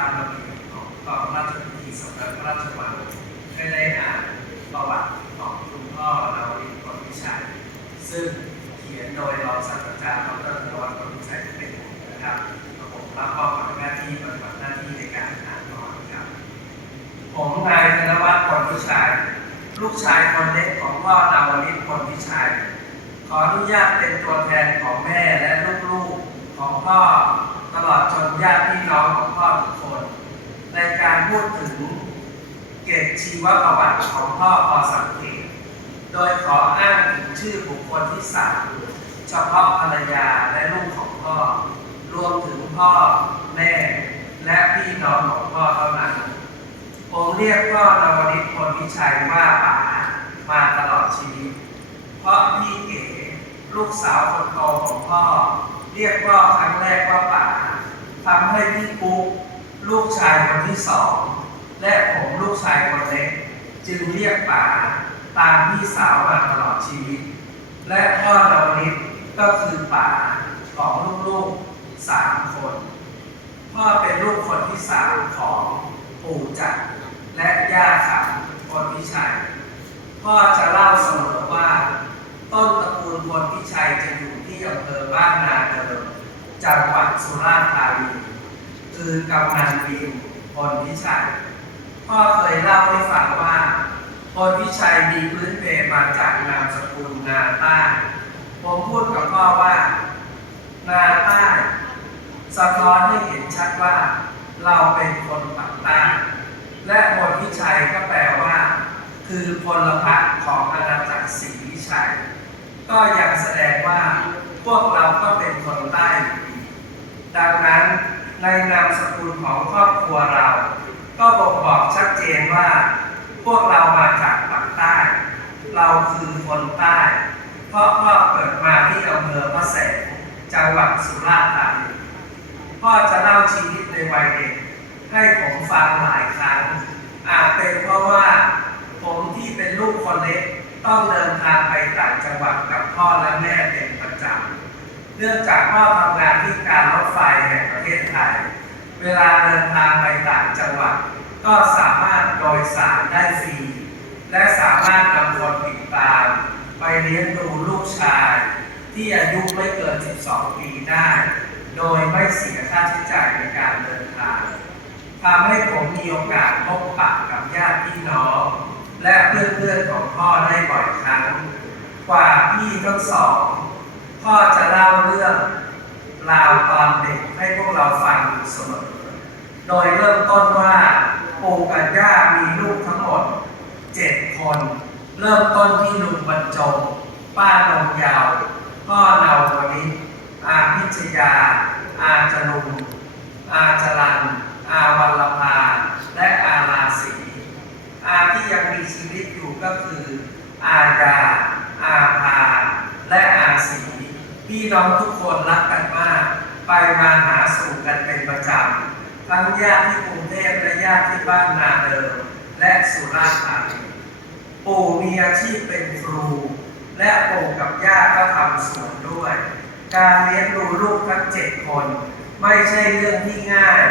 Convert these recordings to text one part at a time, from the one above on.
ามระเบียบของกองราชพิธีสำนักพระราชวังได้ได้อ่านประวัติของคุณพ่อเราลินกฎวิชัยซึ่งเขียนโดยรองศาสตราจารย์ดรธนวัฒน์กฎวิชัยเป็นผมนะครับผมรับมอบหมายหน้าที่ปฏิบัติหน้าที่ในการอ่านก่อนครับผมนายธนวัฒน์พลวิชัยลูกชายคนเล็กของพ่อนาวลิศพลวิชัยขออนุญาตเป็นตัวแทนของแม่และลูกๆของพ่อ ตลอดจนญาติพี่น้องของพ่อทุกคน ในการพูดถึงเกตชีวประวัติของพ่อพอสังเกต โดยขออ้างถึงชื่อบุคคลที่สามเฉพาะภรรยาและลูกของพ่อ รวมถึงพ่อแม่และพี่น้องของพ่อเท่านั้นผมเรียกพ่อนวนิตพลวิชัยว่าป๋ามาตลอดชีวิต เพราะพี่เก๋ลูกสาวคนโตของพ่อ เรียกพ่อครั้งแรกว่าป๋า ทำให้พี่ปุ๊กลูกชายคนที่สอง และผมลูกชายคนเล็ก จึงเรียกป๋าตามพี่สาวมาตลอดชีวิต และพ่อนวนิตก็คือป๋าของลูกๆสามคน พ่อเป็นลูกคนที่สามของปู่จักรและย่าขับคนพิชัย พ่อจะเล่าเสมอว่า ต้นตระกูลพลพิชัยจะอยู่ที่อำเภอบ้านนาเดิม จังหวัดสุราษฎร์ธานีคือกำนันบินพลพิชัยพ่อเคยเล่าให้ฟังว่าพลพิชัยมีพื้นเพมาจากนามสกุลนาใต้ผมพูดกับพ่อว่า นาใต้สะท้อนให้เห็นชัดว่า เราเป็นคนปากใต้และพลพิชัยก็แปลว่า คือพลพรรคของอาณาจักรศรีวิชัย ก็ยังแสดงว่าพวกเราก็เป็นคนใต้ ดังนั้นในนามสกุลของครอบครัวเรา ก็บ่งบอกชัดเจนว่า พวกเรามาจากปากใต้ เราคือคนใต้ เพราะพ่อเกิดมาที่อำเภอพระแสงจังหวัดสุราษฎร์ธานีพ่อจะเล่าชีวิตในวัยเด็กให้ผมฟังหลายครั้ง อาจเป็นเพราะว่าผมที่เป็นลูกคนเล็กต้องเดินทางไปต่างจังหวัดกับพ่อและแม่เป็นประจำ เนื่องจากพ่อทำงานที่การรถไฟแห่งประเทศไทย เวลาเดินทางไปต่างจังหวัด ก็สามารถโดยสารได้ฟรี และสามารถนำคนติดตาม ไปเลี้ยงดูลูกชาย ที่อายุไม่เกิน 12 ปีได้ โดยไม่เสียค่าใช้จ่ายในการเดินทางทำให้ผมมีโอกาสพบปะกับญาติพี่น้อง และเพื่อนๆของพ่อได้บ่อยครั้ง กว่าพี่ทั้งสอง พ่อจะเล่าเรื่องราวตอนเด็กให้พวกเราฟังอยู่เสมอ โดยเริ่มต้นว่าปู่กับย่ามีลูกทั้งหมดเจ็ดคน เริ่มต้นที่ลุงบรรจง ป้านงยาว พ่อนาววนิชอาพิชยา อาจรุง อาจรัน อาวัลภา และอาราศีอาที่ยังมีชีวิตอยู่ก็คือ อาญาภา และอาศี พี่น้องทุกคนรักกันมาก ไปมาหาสู่กันเป็นประจำ ทั้งญาติที่กรุงเทพและญาติที่บ้านนาเดิม และสุราษฎร์ธานีปู่มีอาชีพเป็นครู และปู่กับย่าก็ทำสวนด้วย การเลี้ยงดูลูกทั้งเจ็ดคน ไม่ใช่เรื่องที่ง่าย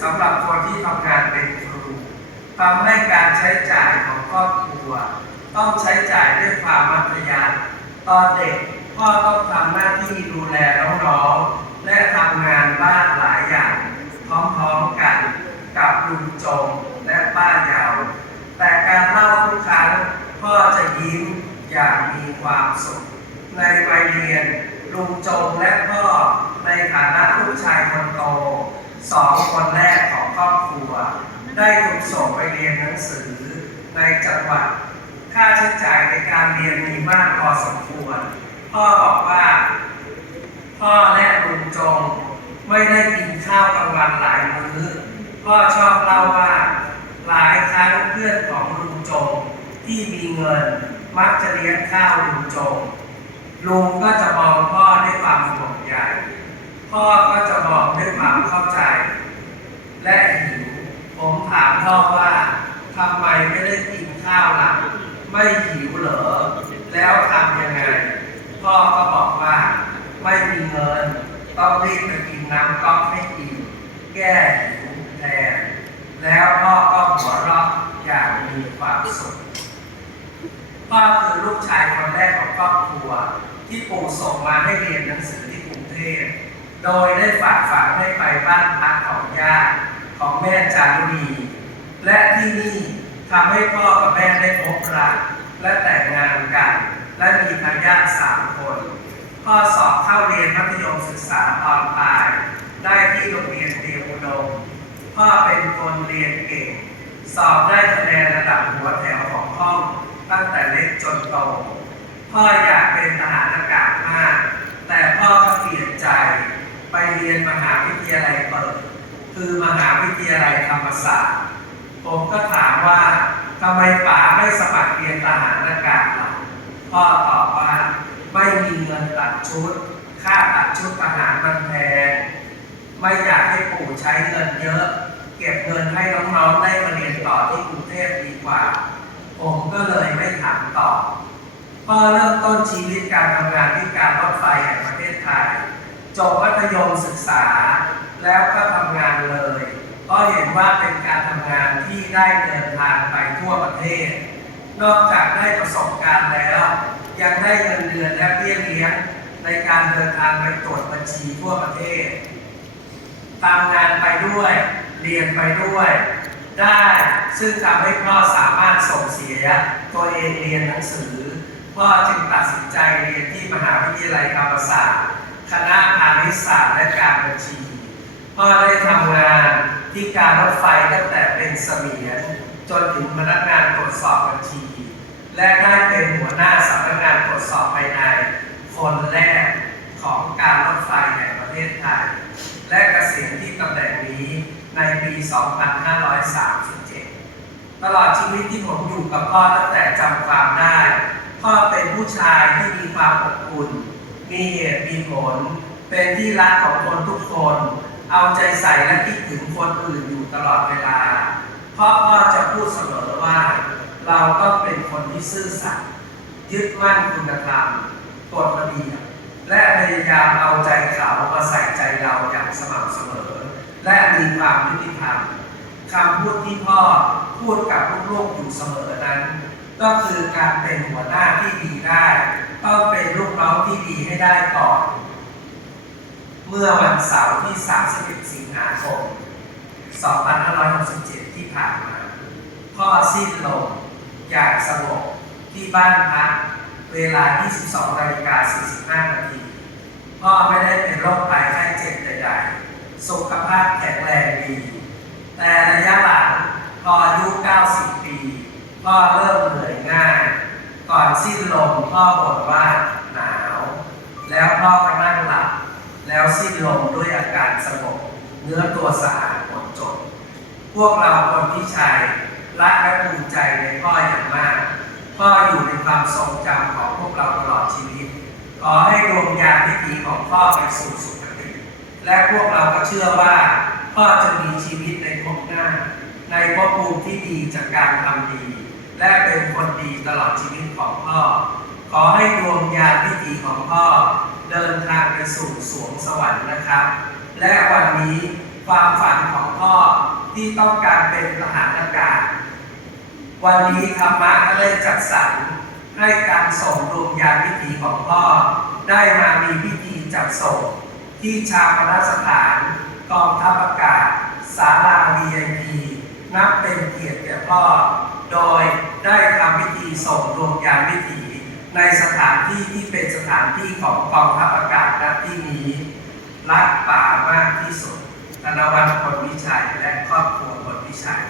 สำหรับคนที่ทำงานเป็นครูทำให้การใช้จ่ายของครอบครัว ต้องใช้จ่ายด้วยความมัธยัสถ์ตอนเด็ก พ่อต้องทำหน้าที่ดูแลน้องๆ และทำงานบ้านหลายอย่าง พร้อมๆกันกับลุงจงและป้ายาว แต่การเล่าทุกครั้งพ่อจะยิ้มอย่างมีความสุข ในวัยเรียนลุงจงและพ่อในฐานะลูกชายคนโตสองคนแรกของครอบครัว ได้ถูกส่งไปเรียนหนังสือในจังหวัด ค่าใช้จ่ายในการเรียนมีมากพอสมควร พ่อบอกว่า พ่อและลุงจงไม่ได้กินข้าวกลางวันหลายมื้อ พ่อชอบเล่าว่า หลายครั้งเพื่อนของลุงจงที่มีเงินมักจะเลี้ยงข้าวลุงจงลุงก็จะมองพ่อด้วยความห่วงใยพ่อก็จะมองด้วยความเข้าใจ และหิวผมถามพ่อว่าทำไมไม่ได้กินข้าวล่ะ ไม่หิวเหรอ แล้วทำยังไง พ่อก็บอกว่าไม่มีเงินต้องรีบไปกินน้ำก๊อกให้กิน แก้หิวแทนแล้วพ่อก็หัวเราะอย่างมีความสุขพ่อคือลูกชายคนแรกของครอบครัว ที่ปู่ส่งมาให้เรียนหนังสือที่กรุงเทพโดยได้ฝากฝังให้ไปบ้านพักของญาติของแม่จารุณีและที่นี่ทำให้พ่อกับแม่ได้พบรักและแต่งงานกัน และมีทายาทสามคนพ่อสอบเข้าเรียนมัธยมศึกษาตอนปลาย ได้ที่โรงเรียนเตรียมอุดมพ่อเป็นคนเรียนเก่ง สอบได้คะแนนระดับหัวแถวของห้องตั้งแต่เล็กจนโต พ่ออยากเป็นทหารอากาศมาก แต่พ่อก็เปลี่ยนใจ ไปเรียนมหาวิทยาลัยเปิด คือมหาวิทยาลัยธรรมศาสตร์ ผมก็ถามว่าทำไมป๋าไม่สมัครเรียนทหารอากาศล่ะ พ่อตอบว่าไม่มีเงินตัดชุด ค่าตัดชุดทหารมันแพง ไม่อยากให้ปู่ใช้เงินเยอะ เก็บเงินให้น้องๆได้มาเรียนต่อที่กรุงเทพดีกว่า ผมก็เลยไม่ถามต่อพ่อเริ่มต้นชีวิตการทำงานที่การรถไฟแห่งประเทศไทยจบมัธยมศึกษา แล้วก็ทำงานเลยเพราะเห็นว่าเป็นการทำงานที่ได้เดินทางไปทั่วประเทศ นอกจากได้ประสบการณ์แล้ว ยังได้เงินเดือนและเบี้ยเลี้ยงในการเดินทางไปตรวจบัญชีทั่วประเทศทำงานไปด้วย เรียนไปด้วย ได้ซึ่งทำให้พ่อสามารถส่งเสีย ตัวเองเรียนหนังสือพ่อจึงตัดสินใจเรียนที่มหาวิทยาลัยธรรมศาสตร์คณะพาณิชยศาสตร์และการบัญชีพ่อได้ทำงานที่การรถไฟตั้งแต่เป็นเสมียน จนถึงพนักงานตรวจสอบบัญชี และได้เป็นหัวหน้าสำนักงานตรวจสอบภายใน คนแรกของการรถไฟแห่งประเทศไทย และเกษียณที่ตำแหน่งนี้ในปี 2537 ตลอดชีวิตที่ผมอยู่กับพ่อตั้งแต่จำความได้ พ่อเป็นผู้ชายที่มีความอบอุ่น มีเหตุมีผล เป็นที่รักของคนทุกคน เอาใจใส่และคิดถึงคนอื่นอยู่ตลอดเวลา เพราะพ่อจะพูดเสมอว่า เราต้องเป็นคนที่ซื่อสัตย์ยึดมั่นคุณธรรมกฎระเบียบและพยายามเอาใจเขามาใส่ใจเราอย่างสม่ำเสมอ และมีความยุติธรรมคำพูดที่พ่อพูดกับลูกๆอยู่เสมอนั้น ก็คือการเป็นหัวหน้าที่ดีได้ ต้องเป็นลูกน้องที่ดีให้ได้ก่อน เมื่อวันเสาร์ที่ 31 สิงหาคม 2567 ที่ผ่านมา พ่อสิ้นลมอย่างสงบที่บ้านพักเวลา 22นาฬิกา45นาที พ่อไม่ได้เป็นโรคภัยไข้เจ็บใดๆ สุขภาพแข็งแรงดี แต่ระยะหลังพออายุ 90 ปี พ่อเริ่มเหนื่อยง่าย ก่อนสิ้นลมพ่อบ่นว่าหนาว แล้วพ่อก็นั่งหลับ แล้วสิ้นลมด้วยอาการสงบเนื้อตัวสะอาดหมด จดพวกเราคนที่ชัยรักและภูมิใจในพ่ออย่างมาก พ่ออยู่ในความทรงจำของพวกเราตลอดชีวิต ขอให้ดวงญาณพิธีของพ่อไปสู่สุคติ และพวกเราก็เชื่อว่า พ่อจะมีชีวิตในภพหน้า ในภพภูมิที่ดีจากการทำดี และเป็นคนดีตลอดชีวิตของพ่อ ขอให้ดวงญาณพิธีของพ่อเดินทางไปสู่สวงสวรรค์นะครับ และวันนี้ ความฝันของพ่อที่ต้องการเป็นทหารอากาศ วันนี้ธรรมะก็ได้จัดสรรให้การส่งดวงวิญาณพิธีของพ่อ ได้มามีพิธีจัดส่งที่ชาปนสถานกองทัพอากาศศาลา VIP นับเป็นเกียรติแก่พ่อ โดยได้ทำพิธีส่งดวงยานวิถีในสถานที่ที่เป็นสถานที่ของกองทัพอากาศณที่นี้รักป่ามากที่สุด ธนวัฒน์คนวิชัยและครอบครัวคนวิชัย